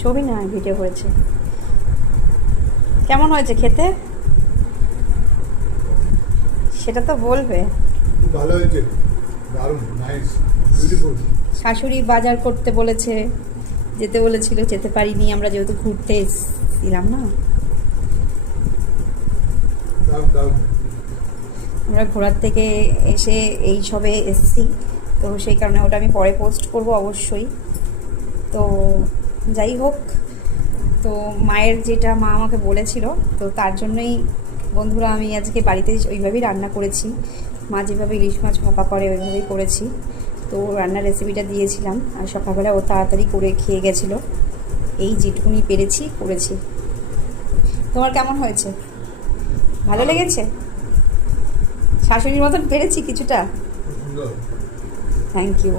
ছবি না ভিডিও করেছে। কেমন হয়েছে খেতে সেটা তো বলবে। ভালো হয়েছে, দারুণ, নাইস, বিউটিফুল। শাশুড়ি বাজার করতে বলেছে, যেতে বলেছিল, যেতে পারিনি আমরা যেহেতু ঘুরতে এসেছিলাম না। আমরা ঘোরার থেকে এসে এই সবে এসেছি, তো সেই কারণে ওটা আমি পরে পোস্ট করব অবশ্যই। তো যাই হোক, তো মায়ের যেটা মা আমাকে বলেছিল, তো তার জন্যই বন্ধুরা আমি আজকে বাড়িতে ওইভাবেই রান্না করেছি। মা যেভাবে ইলিশ মাছ ভাপা করে ওইভাবেই করেছি। তো রান্নার রেসিপিটা দিয়েছিলাম, আর সকালবেলা ও তাড়াতাড়ি করে খেয়ে গেছিলো। এই যেটুকুনি পেরেছি করেছি। তোমার কেমন হয়েছে? ভালো লেগেছে? শাশুড়ির মতন পেরেছি কিছুটা? Thank you.